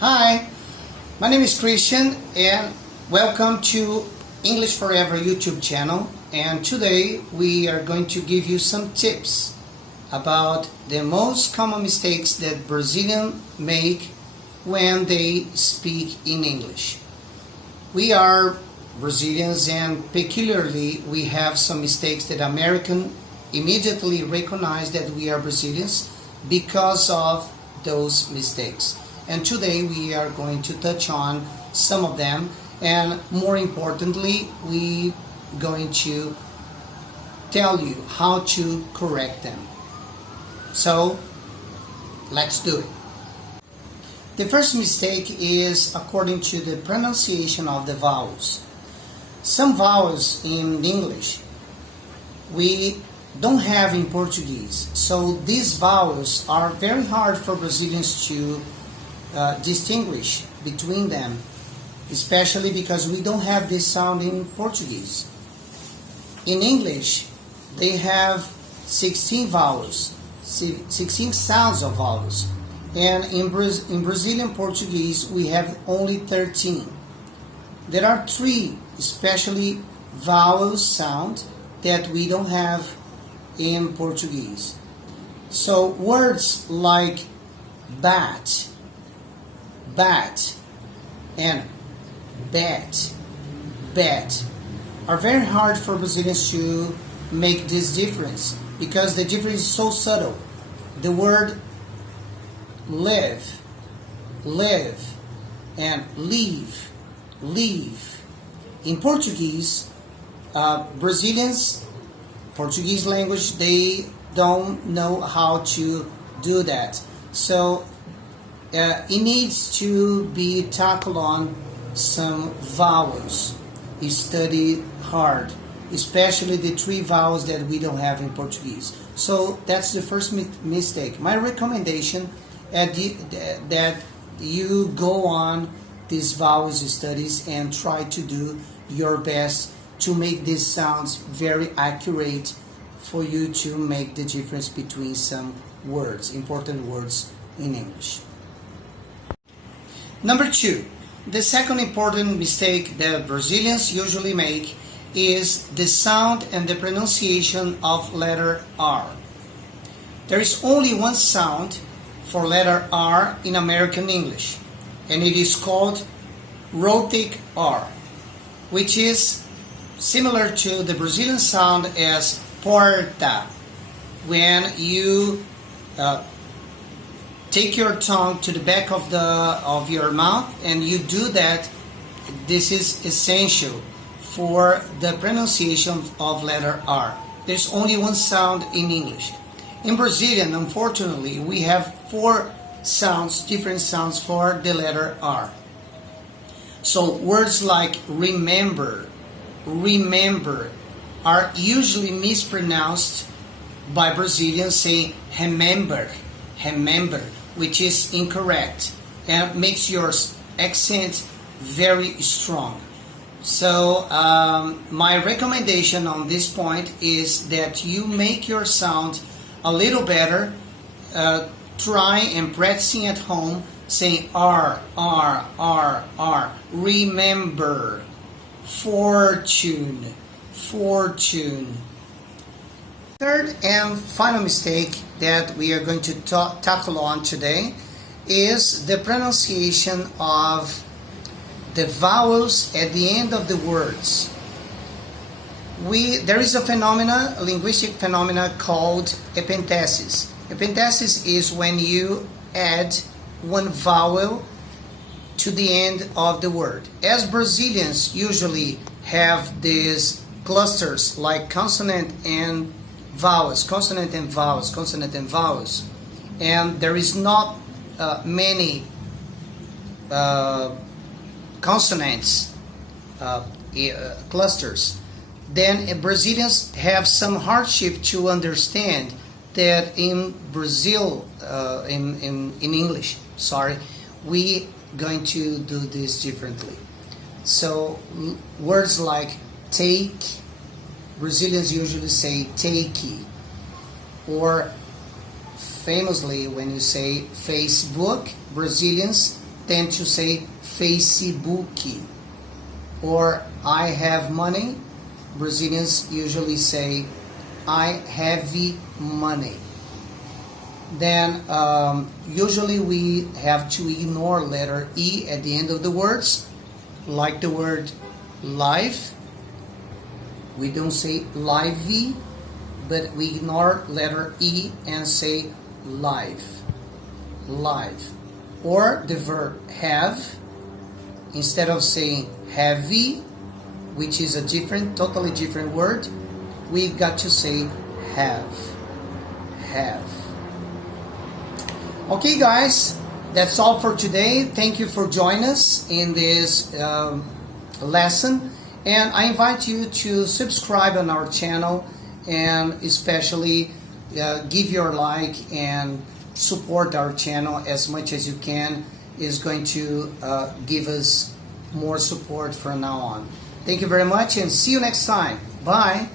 Hi, my name is Christian and welcome to English Forever YouTube channel. And today we are going to give you some tips about the most common mistakes that Brazilians make when they speak in English. We are Brazilians and peculiarly we have some mistakes that Americans immediately recognize that we are Brazilians because of those mistakes. And today we are going to touch on some of them, and more importantly we going to tell you how to correct them. So let's do it. The first mistake is according to the pronunciation of the vowels. Some vowels in English we don't have in Portuguese, so these vowels are very hard for Brazilians to distinguish between them, especially because we don't have this sound in Portuguese. In English, they have 16 vowels, 16 sounds of vowels, and in Brazilian Portuguese we have only 13. There are three especially vowel sound that we don't have in Portuguese. So words like bat, and bat are very hard for Brazilians to make this difference because the difference is so subtle. The word live, and leave. In Portuguese, Portuguese language, they don't know how to do that. So it needs to be tackled on some vowels. Study hard, especially the three vowels that we don't have in Portuguese. So that's the first mistake. My recommendation that you go on these vowels studies and try to do your best to make these sounds very accurate for you to make the difference between some words, important words in English. Number two, the second important mistake that Brazilians usually make is the sound and the pronunciation of letter R. There is only one sound for letter R in American English, and it is called rhotic R, which is similar to the Brazilian sound as porta. When you take your tongue to the back of your mouth and you do that, this is essential for the pronunciation of letter R. There's only one sound in English. In Brazilian, unfortunately, we have four sounds, different sounds for the letter R. So words like remember are usually mispronounced by Brazilians saying remember, which is incorrect and makes your accent very strong. So my recommendation on this point is that you make your sound a little better. Try and practicing at home saying R, remember, fortune. Third and final mistake that we are going to tackle on today is the pronunciation of the vowels at the end of the words. There is a linguistic phenomena called epenthesis. Epenthesis is when you add one vowel to the end of the word. As Brazilians usually have these clusters like consonant and vowels, and there is not many consonants clusters, then Brazilians have some hardship to understand that in Brazil, in English, we going to do this differently. So words like take, Brazilians usually say take, or famously when you say Facebook, Brazilians tend to say Facebook. Or I have money. Brazilians usually say I have money. Then usually we have to ignore letter E at the end of the words, like the word life. We don't say livey, but we ignore letter E and say life. Life. Or the verb have, instead of saying heavy, which is a totally different word, we got to say have. Have. Okay, guys, that's all for today. Thank you for joining us in this lesson, and I invite you to subscribe on our channel, and especially give your like and support our channel as much as you can. Is going to give us more support from now on. Thank you very much, and see you next time. Bye.